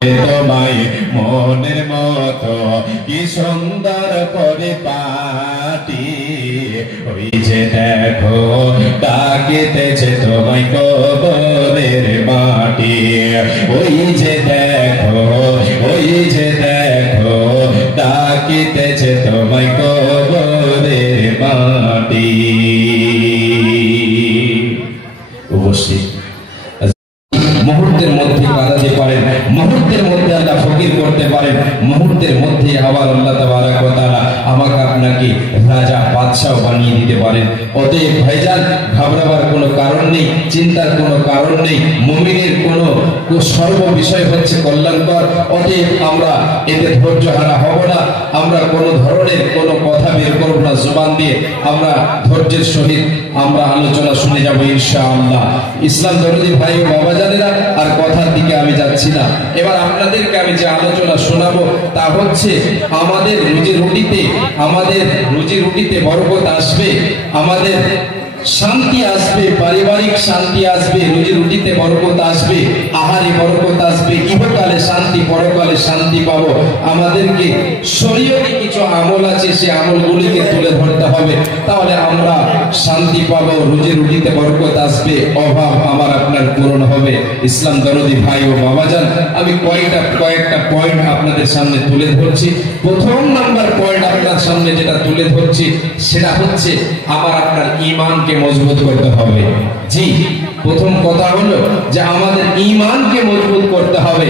তোমায় মনের মতো কি সুন্দর করে পাটি, ওই যে দেখো ডাকিতেছে তোমায় কবরের মাটি, ওই যে দেখো ডাকিতেছে তোমায় কবরের মাটি। অবশ্যই মুহূর্তের মধ্যে কাঁদাতে পারেন, মুহূর্তের মধ্যে আল্লাহ ফকির করতে পারেন, মুহূর্তের মধ্যে আবার আল্লাহ তাবারক ওয়া তাআলা আমাকে আপনাকে রাজা বাদশাহ বানিয়ে দিতে পারেন। অতএব ভাইজান, ঘাবড়াবার কোনো কারণ নেই, চিন্তার কোনো কারণ নেই। মুমিনের কোনো সর্ব বিষয় হচ্ছে কল্যাণকর। অতএব আমরা এতে ধৈর্য হারা হব না, আমরা কোনো ধরনের কোনো কথা বের করব না জবান দিয়ে, আমরা ধৈর্যের সহিত আমরা আলোচনা শুনে যাব ইনশাআল্লাহ। ইসলাম দরদি ভাই ও বাবা জানেরা, আর কথার দিকে আমি যাচ্ছি না। এবার আপনাদেরকে আমি যে আলোচনা শোনাবো তা হচ্ছে আমাদের রুজি রুটিতে বরকত আসবে, আমাদের শান্তি আসবে, পারিবারিক শান্তি আসবে, রুজি রুটিতে বরকত আসবে, আহারে বরকত আসবে, ইহকালে শান্তি, পরকালে শান্তি পাবো। আমাদেরকে শরীয়তে কিছু আমল আছে, সে আমলগুলিকে তুলে ধরতে হবে, তাহলে আমরা শান্তি পাবো, রুজি রুটিতে বরকত আসবে, অভাব আমার আপনার পূরণ হবে। ইসলাম দরদি ভাই ও বাবাজান, আমি কয়েকটা পয়েন্ট আপনাদের সামনে তুলে ধরছি। প্রথম নাম্বার পয়েন্ট আপনার সামনে যেটা তুলে ধরছি সেটা হচ্ছে আমার আপনার ঈমানকে মজবুত করতে হবে। জি, প্রথম কথা হলো যে আমাদের ঈমানকে মজবুত করতে হবে,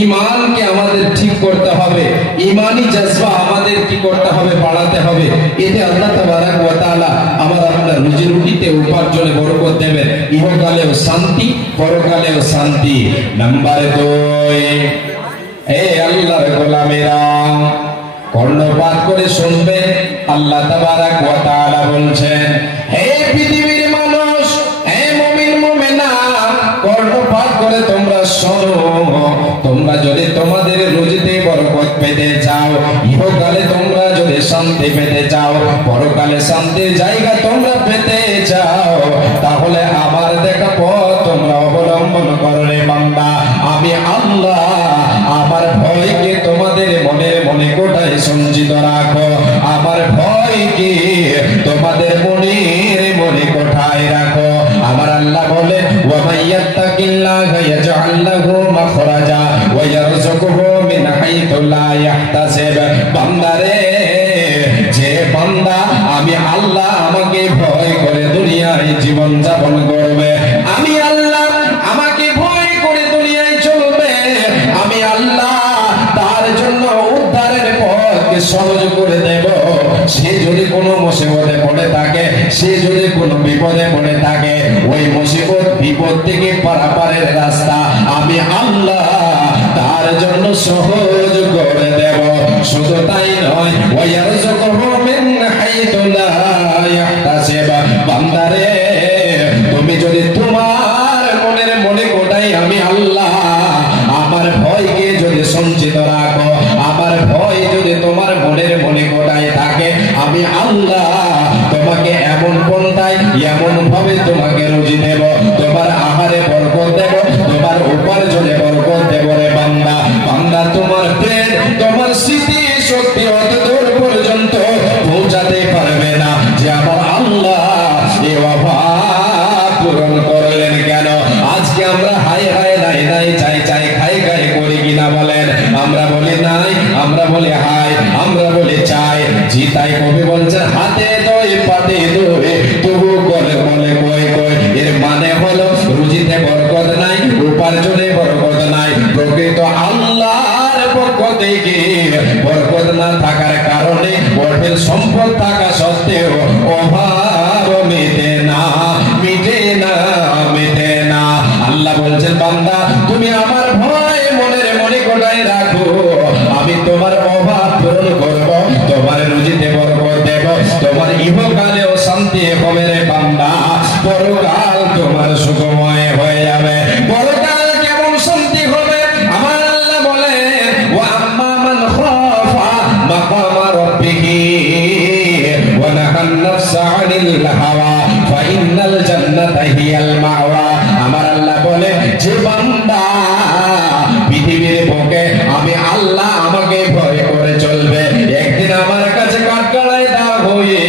ঈমানকে আমাদের ঠিক করতে হবে, ঈমানি জজবা আমাদের কি করতে হবে, বাড়াতে হবে। এতে আল্লাহ তাবারক ওয়া তাআলা আমার আপনার রুজি রুটিতে উপার্জনে বরকত দেবেন, ইহকালেও শান্তি, পরকালেও শান্তি। নাম্বার 2, হে আল্লাহর গোলামেরা, কর্ণপাত করে শুনবেন। আল্লাহ তাবারক ওয়া তাআলা বলছেন, হে পৃথিবীর মানুষ, হে মুমিন মুমিনা, কর্ণপাত করে তোমরা শোনো। তোমরা যদি তোমাদের রুজিতে বরকত পেতে চাও, ইহকালে তোমরা যদি শান্তি পেতে চাও, পরকালে শান্তির জায়গা তোমরা পেতে চাও, তাহলে আমার দেখা পথ তোমরা অবলম্বন করো রে বান্দা। আমি আল্লাহ আমার ভয়কে তোমাদের মনের মনে কোটায় সঞ্চিত রাখো, আমার ভয়কে তোমাদের মনের মনে কোঠায় রাখো। আমার আল্লাহ বলে, ওয়া মাইয়াত্তাকিল্লাহা ইয়াজআল লাহু মাখরাজা ওয়া ইয়ারযুকুহু মিন হাইতু লা ইয়াহতাসিব। বান্দারে, যে বান্দা আমি আল্লাহ আমাকে ভয় করে দুনিয়ায় জীবন যাপন করবে, আমি আল্লাহ আমাকে ভয় করে দুনিয়ায় চলবে, আমি আল্লাহ তার জন্য উদ্ধারের পথকে সহজ করে দেব। সে যদি কোনো মুসিবতে পড়ে থাকে, সে যদি কোনো বিপদে পড়ে থাকে, ওই মুসিবত বিপদ থেকে পারাপারের রাস্তা আমি আল্লাহ তার জন্য সহজ করে দেব। শুধু তাই নয়, ওয়ায়ারযুকুহু মিন হাইতু লা ইয়াহতাসিব। বান্দারে, তুমি যদি তোমার মনের মনে কোটাই আমি আল্লাহ আমার ভয়কে যদি সঞ্চিত রাখো, আমার ভয় যদি তোমার মনের মনে কোটায় থাকে, আমি আল্লাহ তোমাকে এমন পন্থায় এমন ভাবে তোমাকে রুজি দেব, তোমার আহারে বরকত দেব, তোমার উপার্জনে বরকত দেব রে বান্দা। বান্দা, তোমার প্রেম, তোমার স্মৃতি শক্তি অত দূর পর্যন্ত পৌঁছাতে পারবে না যে আমার আল্লাহ এ অভাব পূরণ করলেন কেন। আজকে আমরা হাই হাই নাই নাই, চাই চাই, খাই খাই করি কিনা বলেন? আমরা বলি নাই, আমরা বলি হাই, আমরা বলি চাই। জি তাই কবি বলছেন, হাতে দই পাতে দই তবু করে বলে কই কই। এর মানে হলো রুজিতে বরকত নাই, উপার্জনে বরকত নাই। প্রকৃত আল্লাহর পক্ষ থেকে বরকত না থাকার কারণে অর্থের সম্পদ থাকা সত্ত্বেও অভাব মিটে না, মিটে না, মিটে না। আল্লাহ বলছেন, বান্দা তুমি আমার ভয় মনের মনে কোটায় রাখো, আমি তোমার অভাব পূরণ করব, তোমার রুজিতে বরকত দেব, তোমার ইহকালেও শান্তি হবে রে বান্দা, পরকাল তোমার সুখময় হয়ে যাবে। পরকাল কেমন শান্তি হবে? আমার আল্লাহ বলে, ওয়া আম্মা মান খাফা মাকামা রাব্বিহি ওয়া নাহান নাফসা আনিল হাওয়া ফা ইন্নাল জান্নাতা হিয়াল মাওয়া। আমার আল্লাহ বলে, যে বান্দা পৃথিবীর পৃথিবীর বুকে আমি আল্লাহ আমাকে ভয় করে চলবে। একদিন আমার কাছে কাঠগড়ায় দাও হয়ে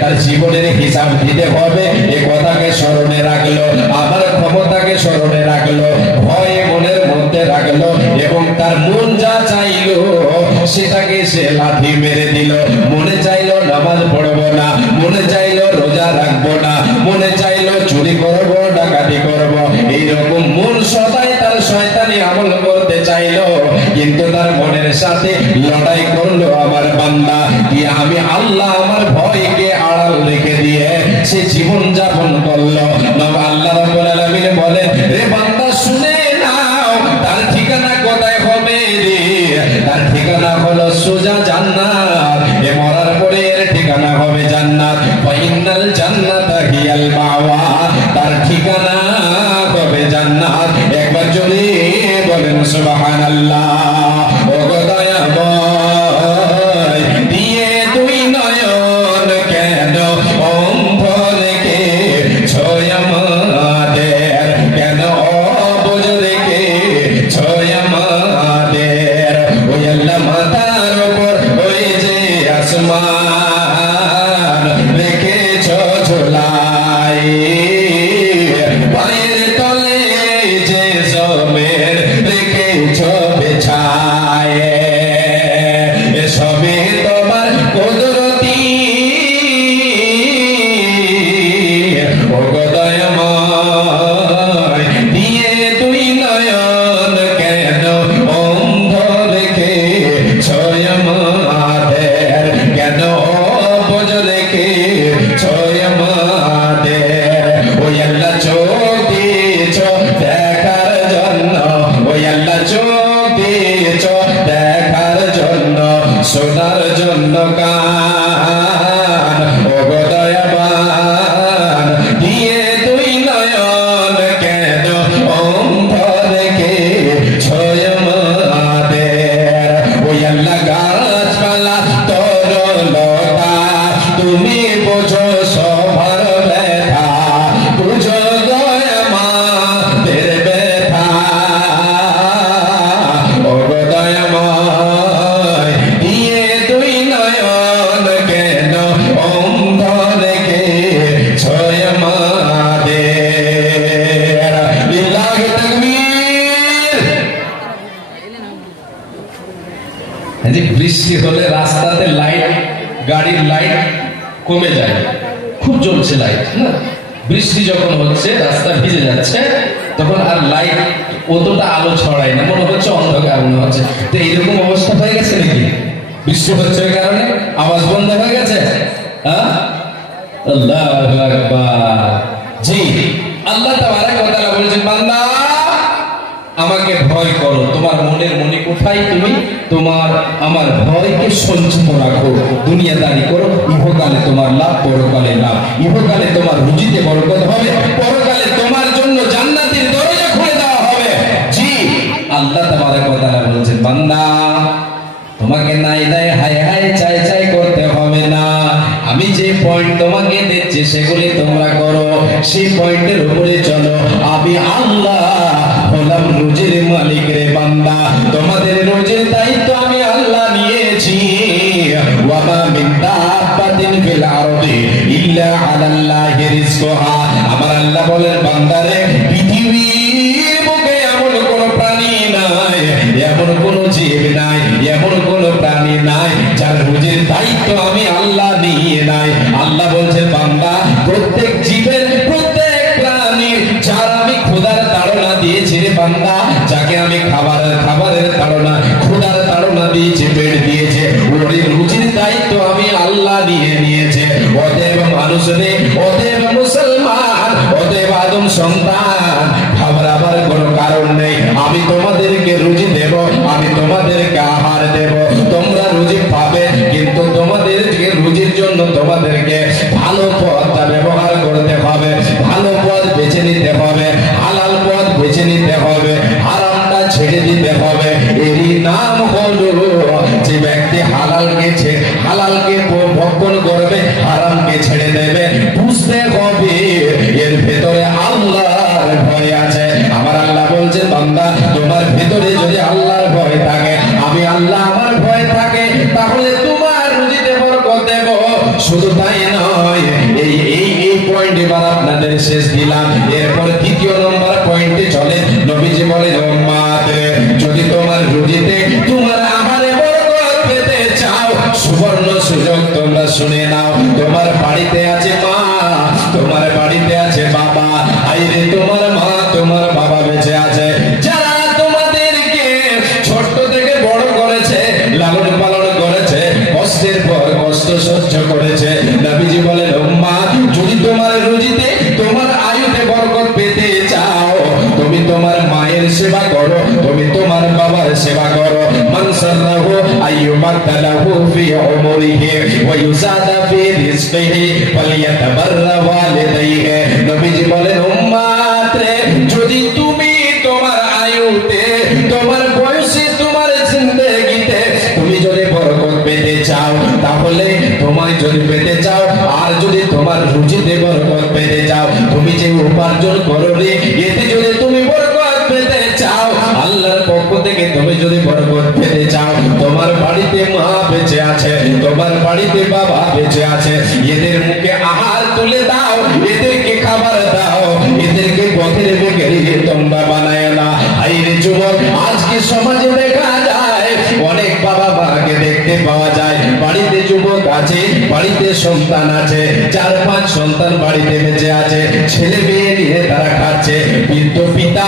তার জীবনের হিসাব দিতে হবে। এ কথাকে স্মরণে রাখলো, আমার ক্ষমতাকে স্মরণে রাখলো, ভয় মনের মধ্যে রাখলো এবং তার মন যা চাইলো সেটাকে সে লাঠি মেরে দিল। মনে চাইলো নামাজ পড়বো না, মনে চাইলো রোজা রাখবো না, মনে চাইলো চুরি করবো, ডাকাতি করবো, এইরকম মন সদাই তার শয়তানি আমল করতে চাইলো। কিন্তু তার মনের সাথে লড়াই করলো আমার বান্দা, দিয়ে আমি আল্লাহ আমার ভয়কে আড়াল রেখে দিয়ে সে জীবন যাপন করলো। আল্লাহ রাব্বুল আলামিন বলেন, রে বান্দা শুনে নাও তার ঠিকানা কোথায় হবে রে? তার ঠিকানা হলো সোজা জান্নাত। এ মরার পরে এর ঠিকানা হবে জান্নাত। ফাইনাল জান্নাতা হিয়াল মাওয়া, তার ঠিকানা হবে জান্নাত। একবার জোরে বলেন সুবহানাল্লাহ। ও গো দয়াময় দিয়ে দুই নয়ন কেন অন্ধ রেখে ছয় আমাদের, কেন অবুঝ রেখে ছয় আমাদের। ওই আল্লাহ মাথার উপর ওই যে আসমান রেখেছ ঝোলাই, পায়ের তলে যে জমিন রেখেছ বেছায়, সবে তোমার কুদরতি। ও গো দয়াময় দিয়ে দুই নয়ন কেন অন্ধ রেখে ছয় আমাদের, কেন অবুঝ রেখে ছয় আমাদের। ওই আল্লাহ চোখ দিয়েছ দেখার জন্য, ওই আল্লাহ চোখ দিয়েছ দেখার জন্য, শোনার জন্য কান। ও গো দয়াবান দিয়ে দুই নয়ন কেন অন্ধ রেখে ছয় আমাদের। ওই আল্লাহ গাছপালা তরলতা তুমি বোঝো সবার ব্যথা, বুঝো দয়ামাদের ব্যথা। ও গো দয়াময় দিয়ে দুই নয়ন কেন অন্ধ রেখে ছয় আমাদের। লিল্লাহি তাকবীর। বৃষ্টি হলে রাস্তাতে লাইট, গাড়ির লাইট কমে যায়, খুব জ্বলছে লাইট না। বৃষ্টি যখন হচ্ছে রাস্তা ভিজে যাচ্ছে তখন আর লাইট অতটা আলো ছড়ায় না, মনে হচ্ছে অন্ধকার মনে হচ্ছে। তো এইরকম অবস্থা হয়ে গেছে নাকি? বৃষ্টি হচ্ছে ওই কারণে আওয়াজ বন্ধ হয়ে গেছে। আল্লাহু আকবার। জি, আল্লাহ তাবারক ওয়া তাআলা বলেছেন, বান্দা আমাকে ভয় করো, তোমার মনের মনে কোথায় তুমি তোমার আমার ভয়কে সঞ্চিত রাখো, দুনিয়াদারি করো, ইহকালে তোমার লাভ, পরকালে লাভ। ইহকালে তোমার রুজিতে বরকত হবে, পরকালে তোমার জন্য জান্নাতের দরজা খুলে দেওয়া হবে। জি, আল্লাহ তাবারক ওয়া তাআলা বলেছেন, বান্দা তোমাকে নাই নাই হায় হায় চাই চাই করতে হবে না। আমি যে পয়েন্ট তোমাকে দিচ্ছি সেগুলি তোমরা করো, সেই পয়েন্টের উপরে চলো। আমি আল্লাহ হলাম রুজির মালিক রে বান্দা, তোমাদের রুজির দায়িত্ব আমি আল্লাহ নিয়েছি। ওয়া মা মিন দাব্বাতিন ফিল আরদি ইল্লা আলাল্লাহি রিজকুহা। আমার আল্লাহ বলেন, বান্দারে পৃথিবীর বুকে এমন কোন প্রাণী নাই, এমন কোন জীব নাই, এমন কোন প্রাণী নাই যার রুজির দায়িত্ব আমি আল্লাহ নিয়ে নাই। আল্লাহ বলছেন, বান্দা প্রত্যেক জীবের, প্রত্যেক প্রাণীর যার আমি ক্ষুধার তাড়না দিয়েছি রে বান্দা, যাকে আমি খাবারের তাড়না, ক্ষুধার তাড়না দিয়েছি, পেট দিয়েছে, ওর রুজির দায়িত্ব আমি আল্লাহ নিয়ে নিয়েছে। অতএব মানুষ রে, অতএব মুসলমান, অতএব আদম সন্তান, ঘাবড়াবার কোনো কারণ নেই। আমি তোমাদেরকে রুজি দেব, আমি তোমাদেরকে আহার দেব, তোমরা রুজি পাবে। কিন্তু তোমাদেরকে রুজির জন্য তোমাদেরকে ভালো পথটা ব্যবহার করতে হবে, ভালো পথ বেছে নিতে হবে, হালাল পথ বেছে নিতে হবে, হারামটা ছেড়ে দিতে হবে। এরই নাম হলো যে ব্যক্তি হালালকে ভক্ষণ করবে, হারামকে ছেড়ে দেবে। বুঝতে হবে এর ভেতরে আল্লাহর ভয় আছে। আমার আল্লাহ বলছে, বান্দা তোমার ভেতরে যদি আল্লাহর সেবা করো। মান সাল্লাহু আইয়ুমাদালাহু ফি উমরিহি ওয়া ইউযাদা ফি রিজকিহি ফালিয়াতাবাররা ওয়ালিদাইহি। নবীজি বলেন উম্মত রে, যদি তুমি তোমার আয়ুতে, তোমার বয়সে, তোমার জিন্দেগিতে তুমি যদি বরকত পেতে চাও, তাহলে তোমায় যদি পেতে চাও, আর যদি তোমার রুজিতে বরকত পেতে চাও, তুমি যে উপার্জন করো রে, এতে যদি তুমি বরকত পেতে চাও, আল্লাহর পক্ষ থেকে তুমি যদি বরকত পেতে চাও, তোমার বাড়িতে মা বেঁচে আছে, তোমার বাড়িতে বাবা বেঁচে আছে, এদের মুখে আহার তুলে দাও, এদেরকে খাবার দাও, এদেরকে পথের বেকারি তোমরা বানায় না। হাইরে যুবক, আজকে সমাজে দেখা যায় অনেক বাবা মাকে দেখতে পাওয়া যায়, বাড়িতে যুবক আছে, বাড়িতে সন্তান আছে, 4-5 সন্তান বাড়িতে বেঁচে আছে, ছেলে মেয়ে নিয়ে তারা খাচ্ছে, কিন্তু পিতা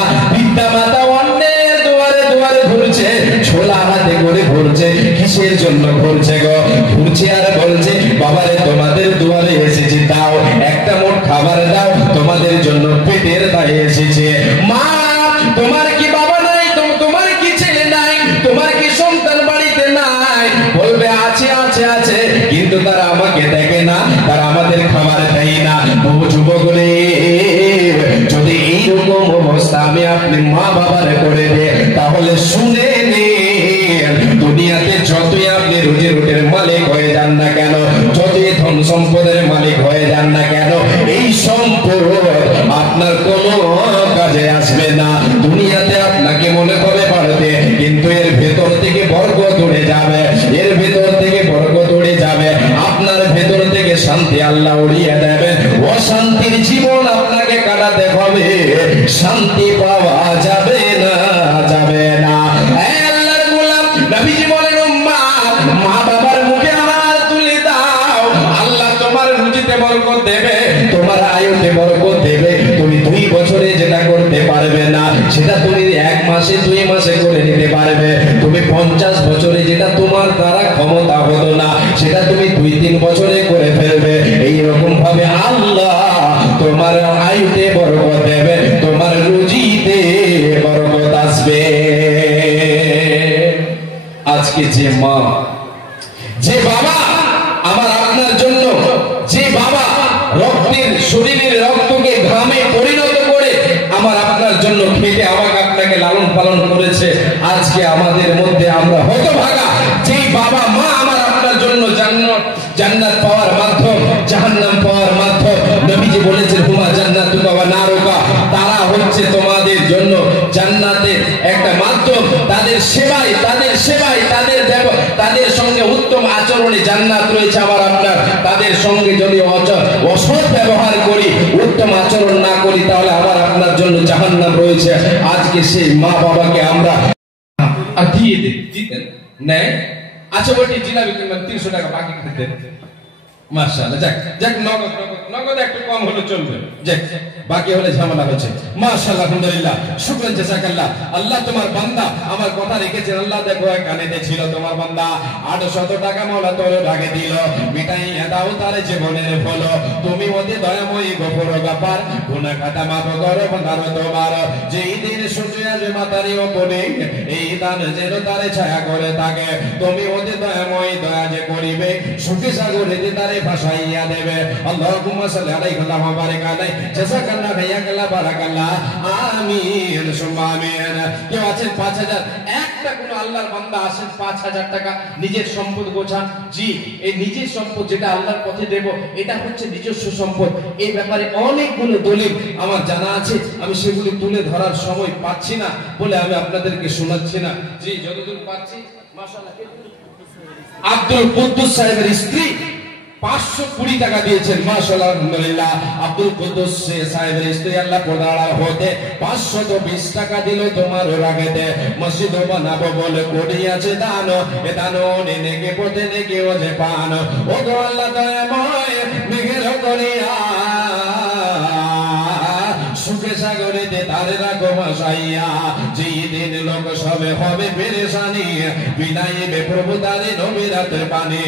মাতা অন্যের দুয়ারে দুয়ারে ঘুরছে, ছোলা হাতে করে ঘুরছে। কিসের জন্য ঘুরছে গো? ঘুরছে আর বলছে বাবারে তোমাদের দুয়ারে এসেছি, দাও একটা মোট খাবার দাও, তোমাদের জন্য পেটের দায়ে এসেছে। মা, তোমার কি বাবা নাই? তোমার কি ছেলে নাই? তোমার কি সন্তান বাড়িতে নাই? বলবে আছে আছে আছে, কিন্তু তারা আমাকে দেখে না, তারা আমাদের খাবার দেয় না। যুবকরে, যদি এইরকম অবস্থা আমি আপনি মা বাবার করে দে, তাহলে শুনে নিন, দুনিয়াতে যতই আপনি রুজি রুটির মালিক হয়ে যান না কেন, যতই ধন সম্পদের মালিক হয়ে যান না কেন, এই সম্পদ আপনার কোনো কাজে আসবে না। দুনিয়াতে আপনাকে মনে করে বাড়তে, কিন্তু এর ভেতর থেকে বরকত উড়ে যাবে, এর ভেতর থেকে বরকত উড়ে যাবে, আপনার ভেতর থেকে শান্তি আল্লাহ উড়িয়ে দেবে। অশান্তির জীবন আপনাকে কাটাতে হবে, শান্তি পাওয়া যাবে না, যাবে না। আল্লাহর গোলাম নবীজি বলেন উম্মাত, মা বাবার মুখে হাত তুলে দাও, আল্লাহ তোমার রুজিতে বরকত দেবে, তোমার আয়ুতে বরকত দেবে। তুমি 2 বছরে যেটা করতে পারবে না, সেটা তুমি 1 মাসে 2 মাসে করে নিতে পারবে। তুমি 50 বছরে যেটা তোমার দ্বারা ক্ষমতা হতো না, সেটা তুমি 2-3 বছরে করে ফেলবে। এইরকম ভাবে আল্লাহ তোমার আয়ুতে বরকত দেবে, তোমার রুজিতে বরকত আসবে। আজকে যে মা, যে বাবা আমার আপনার জন্য, যে বাবা রক্তের, শরীরের রক্তকে ঘামে পরিণত করে আমার আপনার জন্য খেটে আমাকে আপনাকে লালন পালন করেছে, আজকে আমাদের মধ্যে আমরা হতভাগা। যেই বাবা মা আমার আপনার জন্য জান্নাত পাওয়ার মাধ্যম, জাহান্নাম পাওয়ার মাধ্যম, নবীজি বলেছেন হুমা জান্নাতুকা ওয়া নারুকা, তারা হচ্ছে তোমাদের জন্য জান্নাতের একটা মাধ্যম। তাদের সেবায়, তাদের সঙ্গে উত্তম আচরণে জান্নাত রয়েছে আমার আপনার। তাদের সঙ্গে যদি অসৎ ব্যবহার করি, উত্তম আচরণ না করি, তাহলে আমার আপনার জন্য জাহান্নাম রয়েছে। আজকে সেই মা বাবাকে আমরা দিয়ে দিতেন নেয়, আচ্ছা বলটি জিলাপি কিনবেন 300 টাকা বাকি দিতেন, মাশাআল্লাহ। যাক নগদ একটু কম হলে চলবে, যাক বাকি হলে ঝামেলা হচ্ছে। মাশাআল্লাহ, আলহামদুলিল্লাহ, শুকরান জাযাকাল্লাহ। আল্লাহ তোমার বান্দা আমার কথা রেখেছেন। আল্লাহ দেখো কানেতে ছিল তোমার বান্দা 800 টাকা মাওলা তোর ভাগে দিল, মিটাই দাও তার জীবনের ফলো। তুমি অতি দয়াময়ী গফুর গাফার, গুনাহ খাতা মাফ করো বান্দার তোমার। যেই দিন সূর্য আসবে মাথার উপরে, এই দান যেন তারে ছায়া করে থাকে। তুমি অতি দয়াময়ী, দয়া যে করিবে সুখী সাগরে তারে ভাসাইয়া দেবে। আল্লাহুম্মা সাল্লি আলাইহি ওয়া বারিক আলাইহি, জাযাকাল্লাহ খাইরাকাল্লাহ বারাকাল্লাহ, আমিন সুম্মা আমিন। কেউ আছেন 5000, একটা কোন আল্লাহর বান্দা আছেন 5000 টাকা নিজের সম্পদ গোছান? জি, এই নিজের সম্পদ যেটা আল্লাহর পথে দেব, এটা হচ্ছে নিজস্ব সম্পদ। এই ব্যাপারে অনেকগুলো দলিল আমার জানা আছে, আমি সেগুলি তুলে ধরার সময় পাচ্ছি না বলে আমি আপনাদেরকে শোনাচ্ছি না। জি, যতদূর পাচ্ছি মাশাআল্লাহ। আব্দুল কুদ্দুস সাহেবের স্ত্রী 520 টাকা দিয়েছেন, মাশাআল্লাহ, আলহামদুলিল্লাহ। আব্দুল কুদ্দুস সাহেবের স্ত্রী আল্লাহ পর্দার হতে 520 টাকা দিল তোমার রাগেতে। মসজিদ বানাবো বলে করিয়াছে দান, এ দান নেকে পথে নেকে ও যে পান। ও গো আল্লাহ দয়াময় মেঘের করিয়া সুখে সাগরেতে তারে রাখো ভাসাইয়া, যেই দিন লোক সবে হবে পেরেশানি, বিনাইবে প্রভু তারে নবী রাতের পানি।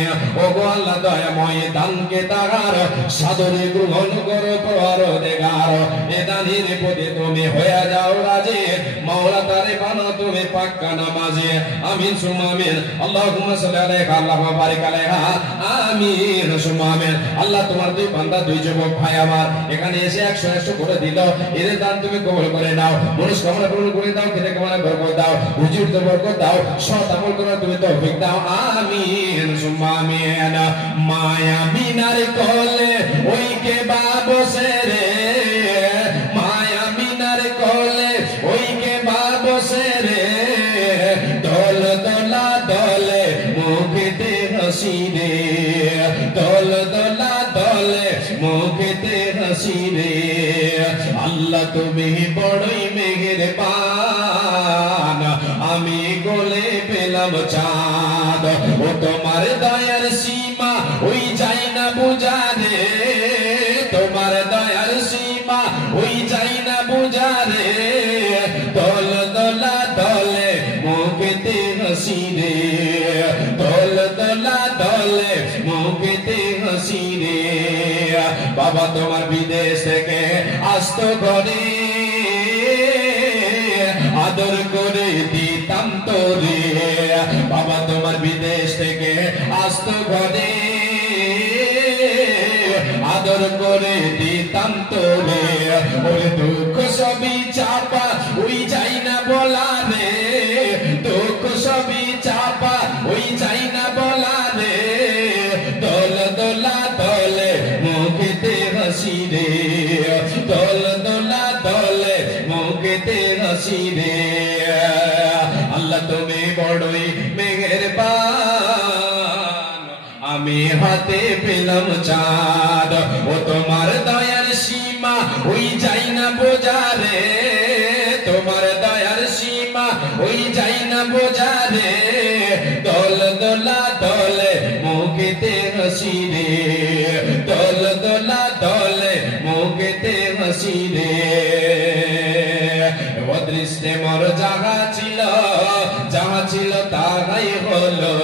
ওগো আল্লাহ দয়াময় দানকে তাহার সাদরে গ্রহণ করো পরওয়ারদিগার, এ দানের প্রতি তুমি হয়ে যাও রাজি, মাওলা তারে বানাও তুমি পাক্কা নামাজি। আমিন সুম্মা আমিন। আল্লাহুম্মা সাল্লি আলাইহা আল্লাহুম্মা বারিক আলাইহা, আমিন সুম্মা আমিন। আল্লাহ তোমার দুই বান্দা দুই যুবক ভাই আমার এখানে এসে 100 করে দিল, এদের দান তুমি কবুল করে নাও, মনস্কামনা পূরণ করে দাও, খেতে কামনা বরকত দাও, রুজির তো বরকত দাও, সৎ আমল করার তুমি তৌফিক দাও। আমিন সুম্মা আমিন। মায়া মিনার কোলে ওই কে বাবসে রে, মায়া মিনার কোলে ওই কে বাবসে রে, দোল দোলা দোলে মুখেতে হাসি রে, দোল দোলা দোলে মুখেতে হাসি রে। আল্লাহ তুমি বড়ই মেহেরবান, আমি গোলে পেলাম চাঁদ, ও তোমার দয়ার সীমা ওই যাই না বুঝা রে, তোমার দয়ার সীমা ওই যাই না বুঝা রে, দোল দোলা দোলে মুখেতে হাসি রে, দোল দোলা দোলে মুখেতে হাসি রে। বাবা তোমার বিদেশ থেকে আসতো ঘরে, আদর করে দিতাম তোরে, বাবা তোমার বিদেশ থেকে আসতো ঘরে, আদর করে দিতাম তোরে, ওরে দুঃখ সবই চাপা ওই যাই না বলা রে, দুঃখ সবই চাপা ওই যাই না বলা রে, দোল দোলা দোলে মুখেতে হাসি রে, দোল দোলা দোলে মুখেতে হাসি রে। আল্লাহ তুমি বড়ই মেহেরবান, আমি হাতে পেলাম চাঁদ, ও তোমার দয়ার সীমা ওই যাই না বোঝা রে, তোমার দয়ার সীমা ওই যাই না বোঝা রে, দোল দোলা দোলে মুখেতে হাসি রে, দোল দোলা দোলে মুখেতে হাসি রে। অদৃষ্টে মোর যাহা ছিল তাহাই হলো,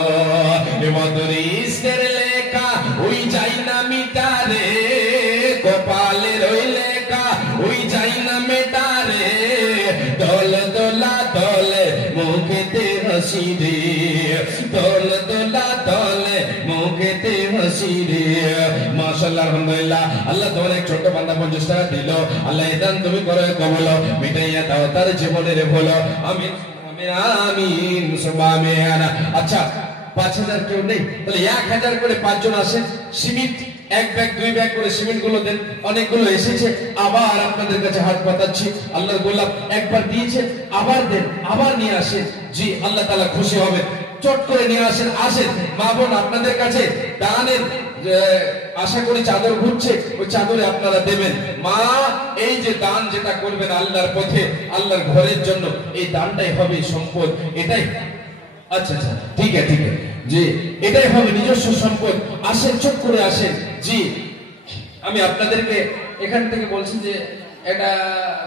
অদৃষ্টের লেখা ওই যাই না মিটা রে, কপালের ওই লেখা ওই যাই না মেটা রে, দোল দোলা দোলে মুখেতে হাসি রে, দোল দোলা দোলে মুখেতে হাসি রে। মাশাআল্লাহ আলহামদুলিল্লাহ। আল্লাহ তোমার এক ছোট বান্দা 50 টাকা দিল, আল্লাহ এই দান তুমি করে কবুল মিটাইয়া দাও তার জীবনের ভুল। আমিন আমিন সুম্মা আমিন। আচ্ছা 5000 কেউ নেই, তাহলে 1000 করে 5 জন আসেন, সিমেন্ট 1 ব্যাগ 2 ব্যাগ করে সিমেন্ট গুলো দেন। অনেকগুলো এসেছে, আবার আপনাদের কাছে হাত পাতাচ্ছি, আল্লাহর গোলাপ একবার দিয়েছেন আবার দেন, আবার নিয়ে আসেন, জি আল্লাহ তাআলা খুশি হবেন। চট করে নিয়ে আসেন, আসেন মা বোন আপনাদের কাছে দানের আশা করি চাদর ঘুরছে, ওই চাদরে আপনারা দেবেন। মা এই যে দান যেটা করবেন আল্লাহর পথে, আল্লাহর ঘরের জন্য, এই দানটাই হবে সম্পদ, এটাই। আচ্ছা আচ্ছা ঠিক আছে জি, এটাই হবে নিজস্ব সম্পদ। আসেন চট করে আসেন। জি আমি আপনাদেরকে এখান থেকে বলছি যে একটা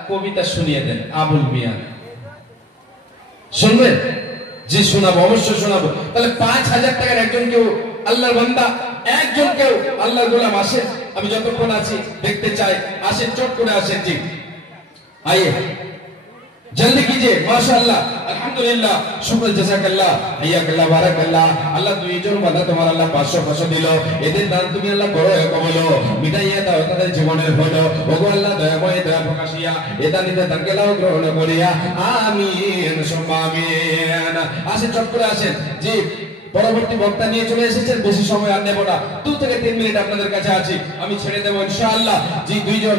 কবিতা শুনিয়ে দেন আবুল মিয়া, শুনবেন? জি শোনাবো, অবশ্যই শোনাবো। তাহলে 5000 টাকার একজন কেউ আল্লাহর বান্দা, একজন কেউ আল্লাহর গোলাম আসেন, আমি যতক্ষণ আছি দেখতে চাই, আসেন চট করে আসেন। জি आइए जल्दी कीजिए। माशाअल्लाह अल्हम्दुलिल्लाह शुक्र जज़ाकल्लाह हय्याकल्लाह बाराकल्लाह। আল্লাহ দুইজন বান্দা তোমার আল্লাহ 500 দিল, এদের দান তুমি আল্লাহ করো কবুল মিটাইয়া দাও তাদের জীবনের ভুল। ওগো আল্লাহ দয়াময় দয়া প্রকাশিয়া এ দানিতে তাকে লাও গ্রহণ করিয়া আমিন সুম্মা আমিন। আসেন চট করে আসেন। জি পরবর্তী বক্তা নিয়ে চলে এসেছেন, বেশি সময় আর নেব না, 2 থেকে 3 মিনিট আপনাদের কাছে আছি, আমি ছেড়ে দেব ইনশাআল্লাহ। জি দুইজন,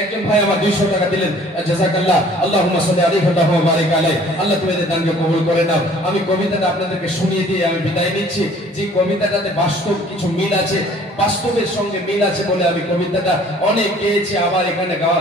একজন ভাই আমার 200 টাকা দিলেন, জাযাকাল্লাহ। আল্লাহুম্মা সাল্লি আলাইহি ওয়া বারিক আলাইহি। আল্লাহ তুমি এদের দানকে কবুল করে নাও। আমি কবিতাটা আপনাদেরকে শুনিয়ে দিয়ে আমি বিদায় নিচ্ছি। যে কবিতাটাতে বাস্তব কিছু মিল আছে, বাস্তবের সঙ্গে মিল আছে বলে আমি কবিতাটা অনেক গেয়েছি, আবার এখানে গাওয়া